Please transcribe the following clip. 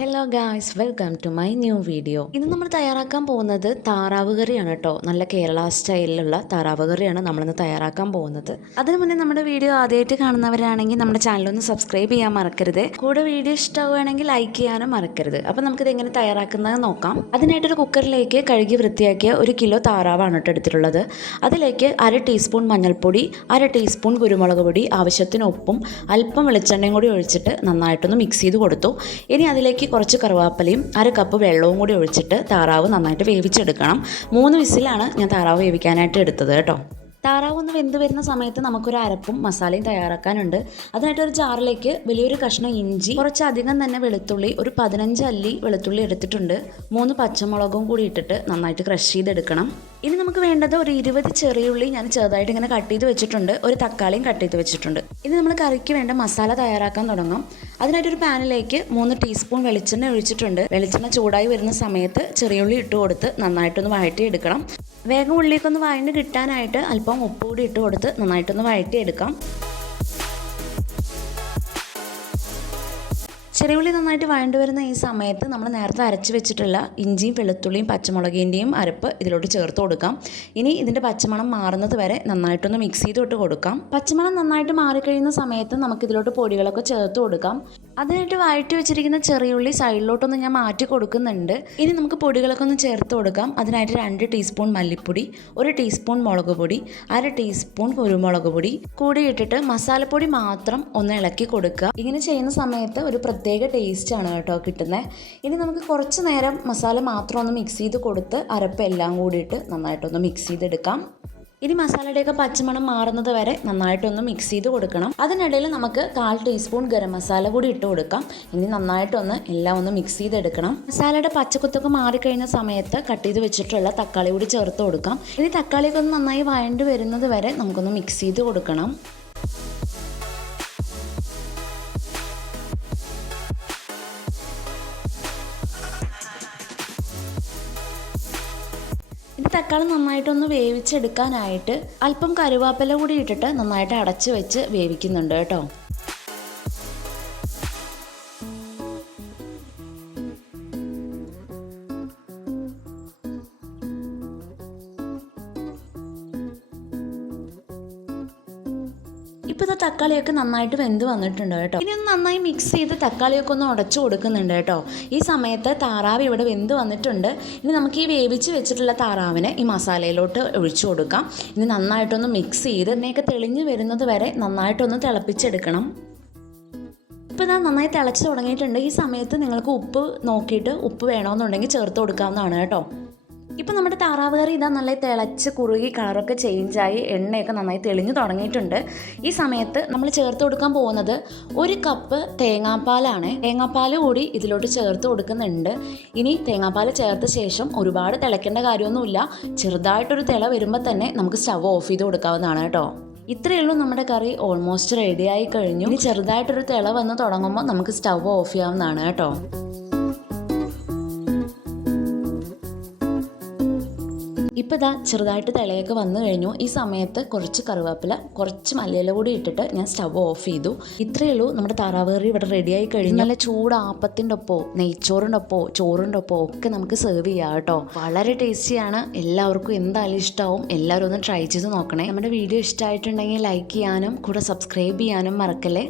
Hello guys, welcome to my new video. ഇന്ന് നമ്മൾ തയ്യാറാക്കാൻ പോകുന്നത് താറാവ് കറിയാണ് കേട്ടോ. നല്ല കേരള സ്റ്റൈലിലുള്ള താറാവ് കറിയാണ് നമ്മളിന്ന് തയ്യാറാക്കാൻ പോകുന്നത്. അതിനു മുന്നേ നമ്മുടെ വീഡിയോ ആദ്യമായിട്ട് കാണുന്നവരാണെങ്കിൽ നമ്മുടെ ചാനലൊന്ന് സബ്സ്ക്രൈബ് ചെയ്യാൻ മറക്കരുത്. കൂടെ വീഡിയോ ഇഷ്ടമാവുകയാണെങ്കിൽ ലൈക്ക് ചെയ്യാനും മറക്കരുത്. അപ്പോൾ നമുക്കിത് എങ്ങനെ തയ്യാറാക്കുന്നത് നോക്കാം. അതിനായിട്ടൊരു കുക്കറിലേക്ക് കഴുകി വൃത്തിയാക്കിയ 1 കിലോ താറാവാണ് കേട്ടോ എടുത്തിട്ടുള്ളത്. അതിലേക്ക് 1/2 ടീസ്പൂൺ മഞ്ഞൾപ്പൊടി, 1/2 ടീസ്പൂൺ കുരുമുളക് പൊടി, ആവശ്യത്തിന് ഉപ്പും അല്പം വെളിച്ചെണ്ണയും കൂടി ഒഴിച്ചിട്ട് നന്നായിട്ടൊന്ന് മിക്സ് ചെയ്ത് കൊടുത്തു. ഇനി അതിലേക്ക് കുറച്ച് കറുവാപ്പലയും 1/2 കപ്പ് വെള്ളവും കൂടി ഒഴിച്ചിട്ട് താറാവ് നന്നായിട്ട് വേവിച്ചെടുക്കണം. 3 വിസിലാണ് ഞാൻ താറാവ് വേവിക്കാനായിട്ട് എടുത്തത് കേട്ടോ. താറാവ് ഒന്ന് വെന്ത് വരുന്ന സമയത്ത് നമുക്കൊരു അരപ്പും മസാലയും തയ്യാറാക്കാനുണ്ട്. അതിനായിട്ടൊരു ജാറിലേക്ക് വലിയൊരു കഷ്ണം ഇഞ്ചി, കുറച്ചധികം തന്നെ വെളുത്തുള്ളി, ഒരു 15 അല്ലി വെളുത്തുള്ളി എടുത്തിട്ടുണ്ട്. 3 പച്ചമുളകും കൂടി ഇട്ടിട്ട് നന്നായിട്ട് ക്രഷ് ചെയ്തെടുക്കണം. ഇനി നമുക്ക് വേണ്ടത് ഒരു 20 ചെറിയുള്ളി ഞാൻ ചെറുതായിട്ട് ഇങ്ങനെ കട്ട് ചെയ്ത് വെച്ചിട്ടുണ്ട്. ഒരു തക്കാളിയും കട്ട് ചെയ്ത് വെച്ചിട്ടുണ്ട്. ഇനി നമ്മൾ കറിക്ക് വേണ്ട മസാല തയ്യാറാക്കാൻ തുടങ്ങാം. അതിനായിട്ടൊരു പാനിലേക്ക് 3 ടീസ്പൂൺ വെളിച്ചെണ്ണ ഒഴിച്ചിട്ടുണ്ട്. വെളിച്ചെണ്ണ ചൂടായി വരുന്ന സമയത്ത് ചെറിയുള്ളി ഇട്ട് കൊടുത്ത് നന്നായിട്ടൊന്ന് വഴറ്റിയെടുക്കണം. വേഗം ഉള്ളിലേക്കൊന്ന് വഴണ്ട് കിട്ടാനായിട്ട് അല്പം ഉപ്പ് കൂടി ഇട്ട് കൊടുത്ത് നന്നായിട്ടൊന്ന് വഴറ്റിയെടുക്കാം. ചെറിയുള്ളി നന്നായിട്ട് വഴണ്ട് വരുന്ന ഈ സമയത്ത് നമ്മൾ നേരത്തെ അരച്ച് വെച്ചിട്ടുള്ള ഇഞ്ചിയും വെളുത്തുള്ളിയും പച്ചമുളകിൻ്റെയും അരപ്പ് ഇതിലോട്ട് ചേർത്ത് കൊടുക്കാം. ഇനി ഇതിൻ്റെ പച്ചമണം മാറുന്നത് വരെ നന്നായിട്ടൊന്ന് മിക്സ് ചെയ്തിട്ട് കൊടുക്കാം. പച്ചമണം നന്നായിട്ട് മാറിക്കഴിയുന്ന സമയത്ത് നമുക്ക് ഇതിലോട്ട് പൊടികളൊക്കെ ചേർത്ത് കൊടുക്കാം. അതിനായിട്ട് വഴറ്റി വെച്ചിരിക്കുന്ന ചെറിയുള്ളി സൈഡിലോട്ടൊന്ന് ഞാൻ മാറ്റി കൊടുക്കുന്നുണ്ട്. ഇനി നമുക്ക് പൊടികളൊക്കെ ഒന്ന് ചേർത്ത് കൊടുക്കാം. അതിനായിട്ട് 2 ടീസ്പൂൺ മല്ലിപ്പൊടി, 1 ടീസ്പൂൺ മുളക് പൊടി, 1/2 ടീസ്പൂൺ കുരുമുളക് പൊടി കൂടി ഇട്ടിട്ട് മസാലപ്പൊടി മാത്രം ഒന്ന് ഇളക്കി കൊടുക്കുക. ഇങ്ങനെ ചെയ്യുന്ന സമയത്ത് ഒരു പ്രത്യേക ടേസ്റ്റാണ് കേട്ടോ കിട്ടുന്നത്. ഇനി നമുക്ക് കുറച്ച് നേരം മസാല മാത്രം ഒന്ന് മിക്സ് ചെയ്ത് കൊടുത്ത് അരപ്പ് എല്ലാം കൂടിയിട്ട് നന്നായിട്ടൊന്ന് മിക്സ് ചെയ്തെടുക്കാം. ഇനി മസാലയുടെയൊക്കെ പച്ചമണം മാറുന്നത് വരെ നന്നായിട്ടൊന്ന് മിക്സ് ചെയ്ത് കൊടുക്കണം. അതിനിടയിൽ നമുക്ക് 1/4 ടീസ്പൂൺ ഗരം മസാല കൂടി ഇട്ട് കൊടുക്കാം. ഇനി നന്നായിട്ടൊന്ന് എല്ലാം ഒന്ന് മിക്സ് ചെയ്തെടുക്കണം. മസാലയുടെ പച്ചക്കുത്തൊക്കെ മാറിക്കഴിഞ്ഞ സമയത്ത് കട്ട് ചെയ്ത് വെച്ചിട്ടുള്ള തക്കാളി കൂടി ചേർത്ത് കൊടുക്കാം. ഇനി തക്കാളിയൊക്കെ ഒന്ന് നന്നായി വഴണ്ട് വരുന്നത് വരെ നമുക്കൊന്ന് മിക്സ് ചെയ്ത് കൊടുക്കണം. ഇത് തക്കാളി നന്നായിട്ടൊന്ന് വേവിച്ചെടുക്കാനായിട്ട് അല്പം കരുവേപ്പില കൂടി ഇട്ടിട്ട് നന്നായിട്ട് അടച്ച് വെച്ച് വേവിക്കുന്നുണ്ട് കേട്ടോ. ഇപ്പോൾ ഇത് തക്കാളിയൊക്കെ നന്നായിട്ട് വെന്ത് വന്നിട്ടുണ്ട് കേട്ടോ. ഇനി ഒന്ന് നന്നായി മിക്സ് ചെയ്ത് തക്കാളിയൊക്കെ ഒന്ന് ഉടച്ചു കൊടുക്കുന്നുണ്ട് കേട്ടോ. ഈ സമയത്ത് താറാവ് ഇവിടെ വെന്ത് വന്നിട്ടുണ്ട്. ഇനി നമുക്ക് ഈ വേവിച്ച് വെച്ചിട്ടുള്ള താറാവിനെ ഈ മസാലയിലോട്ട് ഒഴിച്ചു കൊടുക്കാം. ഇനി നന്നായിട്ടൊന്ന് മിക്സ് ചെയ്ത് എണ്ണയൊക്കെ തെളിഞ്ഞ് വരുന്നത് വരെ നന്നായിട്ടൊന്ന് തിളപ്പിച്ചെടുക്കണം. ഇപ്പോൾ ഇതാ നന്നായി തിളച്ച് തുടങ്ങിയിട്ടുണ്ട്. ഈ സമയത്ത് നിങ്ങൾക്ക് ഉപ്പ് നോക്കിയിട്ട് ഉപ്പ് വേണമെന്നുണ്ടെങ്കിൽ ചേർത്ത് കൊടുക്കാവുന്നതാണ് കേട്ടോ. ഇപ്പോൾ നമ്മുടെ താറാവ് കറി ഇതാ നല്ല തിളച്ച് കുറുകി കളറൊക്കെ ചേഞ്ചായി എണ്ണയൊക്കെ നന്നായി തെളിഞ്ഞു തുടങ്ങിയിട്ടുണ്ട്. ഈ സമയത്ത് നമ്മൾ ചേർത്ത് കൊടുക്കാൻ പോകുന്നത് 1 കപ്പ് തേങ്ങാപ്പാലാണ്. തേങ്ങാപ്പാൽ കൂടി ഇതിലോട്ട് ചേർത്ത് കൊടുക്കുന്നുണ്ട്. ഇനി തേങ്ങാപ്പാൽ ചേർത്ത ശേഷം ഒരുപാട് തിളയ്ക്കേണ്ട കാര്യമൊന്നുമില്ല. ചെറുതായിട്ടൊരു തിള വരുമ്പോൾ തന്നെ നമുക്ക് സ്റ്റവ് ഓഫ് ചെയ്ത് കൊടുക്കാവുന്നതാണ് കേട്ടോ. ഇത്രയേ ഉള്ളൂ, നമ്മുടെ കറി ഓൾമോസ്റ്റ് റെഡിയായി കഴിഞ്ഞു. ഇനി ചെറുതായിട്ടൊരു തിള വന്ന് തുടങ്ങുമ്പോൾ നമുക്ക് സ്റ്റവ് ഓഫ് ചെയ്യാവുന്നതാണ് കേട്ടോ. ഇപ്പോൾ ഇതാ ചെറുതായിട്ട് തിളയൊക്കെ വന്നു കഴിഞ്ഞു. ഈ സമയത്ത് കുറച്ച് കറുവേപ്പില, കുറച്ച് മല്ലിയില കൂടി ഇട്ടിട്ട് ഞാൻ സ്റ്റവ് ഓഫ് ചെയ്തു. ഇത്രയേ ഉള്ളൂ, നമ്മുടെ താറാവ് കറി ഇവിടെ റെഡിയായി കഴിഞ്ഞു. നല്ല ചൂട് ആപ്പത്തിൻ്റെ ഒപ്പോ നെയ്ച്ചോറിൻ്റെ ഒപ്പോ ചോറിൻ്റെ ഒപ്പോ ഒക്കെ നമുക്ക് സെർവ് ചെയ്യാം കേട്ടോ. വളരെ ടേസ്റ്റിയാണ്. എല്ലാവർക്കും എന്തായാലും ഇഷ്ടമാവും. എല്ലാവരും ഒന്ന് ട്രൈ ചെയ്ത് നോക്കണേ. നമ്മുടെ വീഡിയോ ഇഷ്ടമായിട്ടുണ്ടെങ്കിൽ ലൈക്ക് ചെയ്യാനും കൂടെ സബ്സ്ക്രൈബ് ചെയ്യാനും മറക്കല്ലേ.